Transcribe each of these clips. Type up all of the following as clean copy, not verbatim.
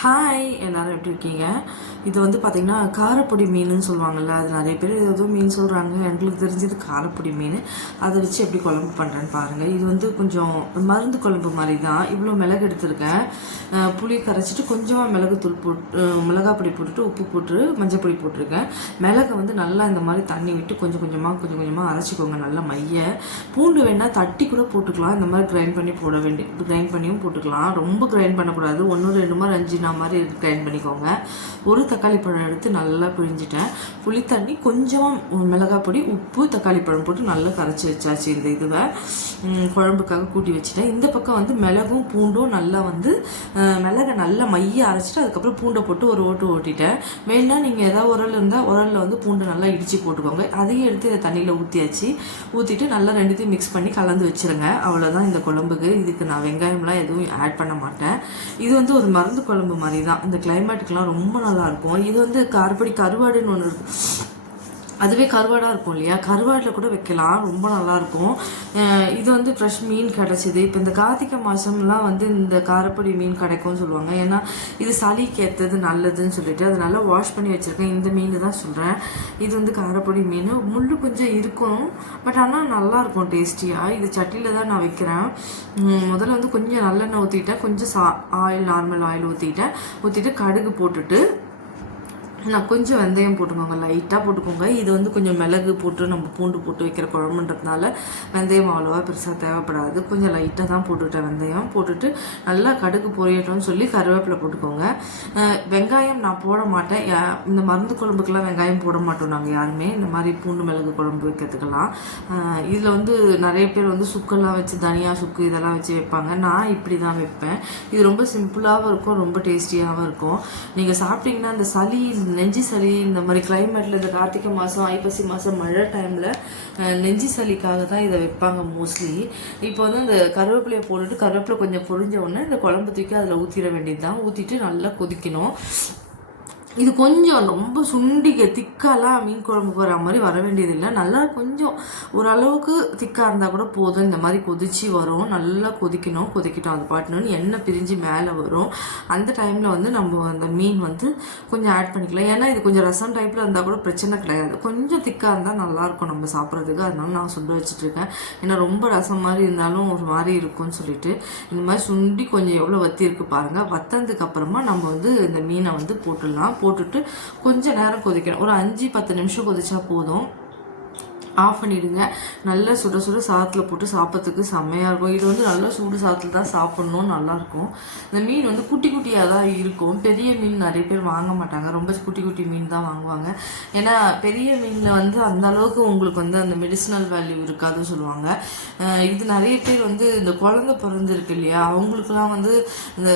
Hi எல்லாரும் எப்படி இருக்கீங்க? இது வந்து பார்த்திங்கன்னா காரப்பொடி மீனுன்னு சொல்லுவாங்கள்ல, அது நிறைய பேர் ஏதோ மீன் சொல்கிறாங்க. எங்களுக்கு தெரிஞ்சது காரப்பொடி மீன். அதை வச்சு எப்படி குழம்பு பண்ணுறேன்னு பாருங்கள். இது வந்து கொஞ்சம் மருந்து குழம்பு மாதிரி தான். இவ்வளோ மிளகு எடுத்துருக்கேன். புளி கரைச்சிட்டு கொஞ்சமாக மிளகுத்தூள் போட்டு மிளகாய் பொடி போட்டுட்டு உப்பு போட்டு மஞ்சள் பொடி போட்டிருக்கேன். மிளகை வந்து நல்லா இந்த மாதிரி தண்ணி விட்டு கொஞ்சம் கொஞ்சமாக அரைச்சிக்கோங்க. நல்லா பூண்டு வேணால் தட்டி கூட போட்டுக்கலாம். இந்த மாதிரி கிரைண்ட் பண்ணியும் போட்டுக்கலாம். ரொம்ப கிரைண்ட் பண்ணக்கூடாது. 1 2 மாதிரி 5 மாதிரி கிரைண்ட் பண்ணிக்கோங்க. ஒரு தக்காளி பழம் எடுத்து நல்லா பிழிஞ்சிட்டேன். புளி தண்ணி கொஞ்சமாக மிளகாய் பொடி உப்பு தக்காளி பழம் போட்டு நல்லா கரைச்சி வச்சாச்சு. இந்த இதுவை குழம்புக்காக கூட்டி வச்சுட்டேன். இந்த பக்கம் வந்து மிளகும் பூண்டும் நல்லா வந்து மிளகை நல்லா அரைச்சிட்டு அதுக்கப்புறம் பூண்டை போட்டு ஒரு ஓட்டிட்டேன். வேணா நீங்கள் ஏதாவது உரல் இருந்தால் உரலில் வந்து பூண்டை நல்லா இடித்து போட்டுக்கோங்க. அதையும் எடுத்து இதை தண்ணியில் ஊற்றிட்டு நல்லா ரெண்டுத்தையும் மிக்ஸ் பண்ணி கலந்து வச்சுருங்க. அவ்வளோதான் இந்த குழம்புக்கு. இதுக்கு நான் வெங்காயம்லாம் எதுவும் ஆட் பண்ண மாட்டேன். இது வந்து ஒரு மருந்து குழம்பு மாதிரி தான். இந்த கிளைமேட்டுக்கெலாம் ரொம்ப நல்லாயிருக்கும். இது வந்து காரப்பொடி கருவாடுன்னு ஒன்று இருக்குது. அதுவே கருவாடாக இருக்கும் இல்லையா, கருவாடில் கூட வைக்கலாம். ரொம்ப நல்லாயிருக்கும். இது வந்து ஃப்ரெஷ் மீன் கிடச்சிது. இப்போ இந்த கார்த்திகை மாதம்லாம் வந்து இந்த காரப்பொடி மீன் கிடைக்கும்னு சொல்லுவாங்க. ஏன்னா இது சளிக்கு ஏற்றது நல்லதுன்னு சொல்லிட்டு அதனால வாஷ் பண்ணி வச்சுருக்கேன். இந்த மீன் தான் சொல்கிறேன். இது வந்து காரப்பொடி மீன். முள் கொஞ்சம் இருக்கும், பட் ஆனால் நல்லாயிருக்கும் டேஸ்டியாக. இது சட்டியில் தான் நான் வைக்கிறேன். முதல்ல வந்து கொஞ்சம் நல்லெண்ணெய் ஊற்றிட்டேன். கொஞ்சம் நார்மல் ஆயில் ஊற்றிட்டு கடுகு போட்டுட்டு நான் கொஞ்சம் வெந்தயம் போட்டுக்கோங்க. லைட்டாக போட்டுக்கோங்க. இது வந்து கொஞ்சம் மிளகு போட்டு நம்ம பூண்டு போட்டு வைக்கிற குழம்புன்றதுனால வெந்தயம் அவ்வளோவா பெருசாக தேவைப்படாது. கொஞ்சம் லைட்டாக தான் போட்டுவிட்டேன். வெந்தயம் போட்டுட்டு நல்லா கடுகு பொரியட்டும்னு சொல்லி கருவேப்பிலை போட்டுக்கோங்க. வெங்காயம் நான் போட மாட்டேன். இந்த மருந்து குழம்புக்கெல்லாம் வெங்காயம் போட மாட்டோம் நாங்கள் யாருமே. இந்த மாதிரி பூண்டு மிளகு குழம்பு வைக்கிறதுக்கெல்லாம் இதில் வந்து நிறைய பேர் வந்து சுக்கெல்லாம் வச்சு தனியா சுக்கு இதெல்லாம் வச்சு வைப்பாங்க. நான் இப்படி தான் வைப்பேன். இது ரொம்ப சிம்பிளாகவும் இருக்கும், ரொம்ப டேஸ்டியாகவும் இருக்கும். நீங்கள் சாப்பிட்டீங்கன்னா அந்த சளி நெஞ்சு சளி இந்த மாதிரி கிளைமேட்டில் இந்த கார்த்திகை மாதம் ஐப்பசி மாதம் மழை டைமில் நெஞ்சு சளிக்காக தான் இதை வைப்பாங்க மோஸ்ட்லி. இப்போ வந்து இந்த கருவேப்பிலையை போட்டுட்டு கருவேப்பிலை கொஞ்சம் பொரிஞ்ச உடனே இந்த குழம்பு தூக்கி அதில் ஊற்றிட வேண்டியது தான். ஊற்றிட்டு நல்லா கொதிக்கணும். இது கொஞ்சம் ரொம்ப திக்காலாம் மீன் குழம்புக்கு வர மாதிரி வர வேண்டியதில்லை. நல்லா கொஞ்சம் ஓரளவுக்கு திக்காக இருந்தால் கூட போதும். இந்த மாதிரி கொதிச்சு வரும். நல்லா கொதிக்கட்டும். அது பாட்டுன்னு எண்ணெய் பிரிஞ்சு மேலே வரும். அந்த டைமில் வந்து நம்ம அந்த மீன் வந்து கொஞ்சம் ஆட் பண்ணிக்கலாம். ஏன்னா இது கொஞ்சம் ரசம் டைப்பில் இருந்தால் கூட பிரச்சனை கிடையாது. கொஞ்சம் திக்காக இருந்தால் நல்லாயிருக்கும் நம்ம சாப்பிட்றதுக்கு. அதனால நான் சுண்ட வச்சுட்ருக்கேன். ஏன்னா ரொம்ப ரசம் மாதிரி இருந்தாலும் ஒரு மாதிரி இருக்கும்னு சொல்லிட்டு இந்த மாதிரி கொஞ்சம் எவ்வளோ வத்தி இருக்குது பாருங்கள். வத்தனதுக்கு அப்புறமா நம்ம வந்து இந்த மீனை வந்து போட்டுட்டு கொஞ்சம் நேரம் கொதிக்கணும். ஒரு 5-10 நிமிஷம் கொதிச்சா போதும். ஆஃப் பண்ணிவிடுங்க. நல்லா சுட சாதத்தில் போட்டு சாப்பிட்றதுக்கு செம்மையாக இருக்கும். இது வந்து நல்லா சூடு சாதத்தில் தான் சாப்பிட்ணும், நல்லாயிருக்கும். இந்த மீன் வந்து குட்டியாக தான் இருக்கும். பெரிய மீன் நிறைய பேர் வாங்க மாட்டாங்க. ரொம்ப குட்டி மீன் தான் வாங்குவாங்க. ஏன்னா பெரிய மீனில் வந்து அந்த அளவுக்கு உங்களுக்கு வந்து அந்த மெடிசினல் வேல்யூ இருக்காதுன்னு சொல்லுவாங்க. இது நிறைய பேர் வந்து இந்த குழந்தை பிறந்திருக்கு இல்லையா, அவங்களுக்குலாம் வந்து இந்த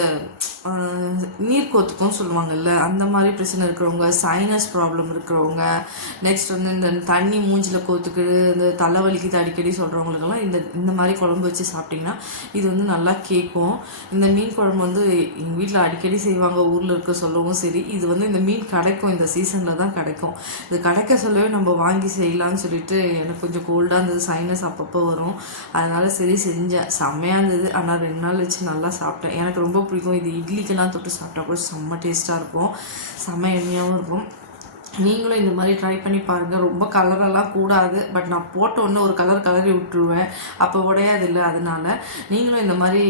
நீர் கோத்துக்கும் சொல்லுவாங்கல்ல, அந்த மாதிரி பிரச்சனை இருக்கிறவங்க, சைனஸ் ப்ராப்ளம் இருக்கிறவங்க, நெக்ஸ்ட் வந்து இந்த தண்ணி மூஞ்சில் கோத்துக்கு இந்த தலைவலிக்கு அடிக்கடி சொல்கிறவங்களுக்கெல்லாம் இந்த மாதிரி குழம்பு வச்சு சாப்பிட்டிங்கன்னா இது வந்து நல்லா கேட்கும். இந்த மீன் குழம்பு வந்து எங்கள் வீட்டில் அடிக்கடி செய்வாங்க. ஊரில் இருக்க சொல்லவும் சரி. இது வந்து இந்த மீன் கிடைக்கும், இந்த சீசனில் தான் கிடைக்கும். இது கிடைக்க சொல்லவே நம்ம வாங்கி செய்யலான்னு சொல்லிட்டு எனக்கு கொஞ்சம் கோல்டாக இருந்தது, சைனஸ் அப்பப்போ வரும். அதனால் சரி செஞ்சேன். செம்மையாக இருந்தது. ஆனால் 2 நாள் வச்சு நல்லா சாப்பிட்டேன். எனக்கு ரொம்ப பிடிக்கும். இது இட்லிக்கெல்லாம் தொட்டு சாப்பிட்டா கூட செம்ம டேஸ்ட்டாக இருக்கும், செம்ம எண்ணெயாகவும் இருக்கும். நீங்களும் இந்த மாதிரி ட்ரை பண்ணி பாருங்கள். ரொம்ப கலரெல்லாம் கூடாது, பட் நான் போட்ட உடனே ஒரு கலரி விட்டுருவேன், அப்போ உடையாதில்லை. அதனால நீங்களும் இந்த மாதிரி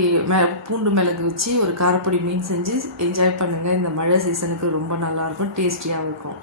பூண்டு மிளகு வச்சு ஒரு காரப்பொடி மீன் செஞ்சு என்ஜாய் பண்ணுங்கள். இந்த மழை சீசனுக்கு ரொம்ப நல்லாயிருக்கும், டேஸ்டியாக இருக்கும்.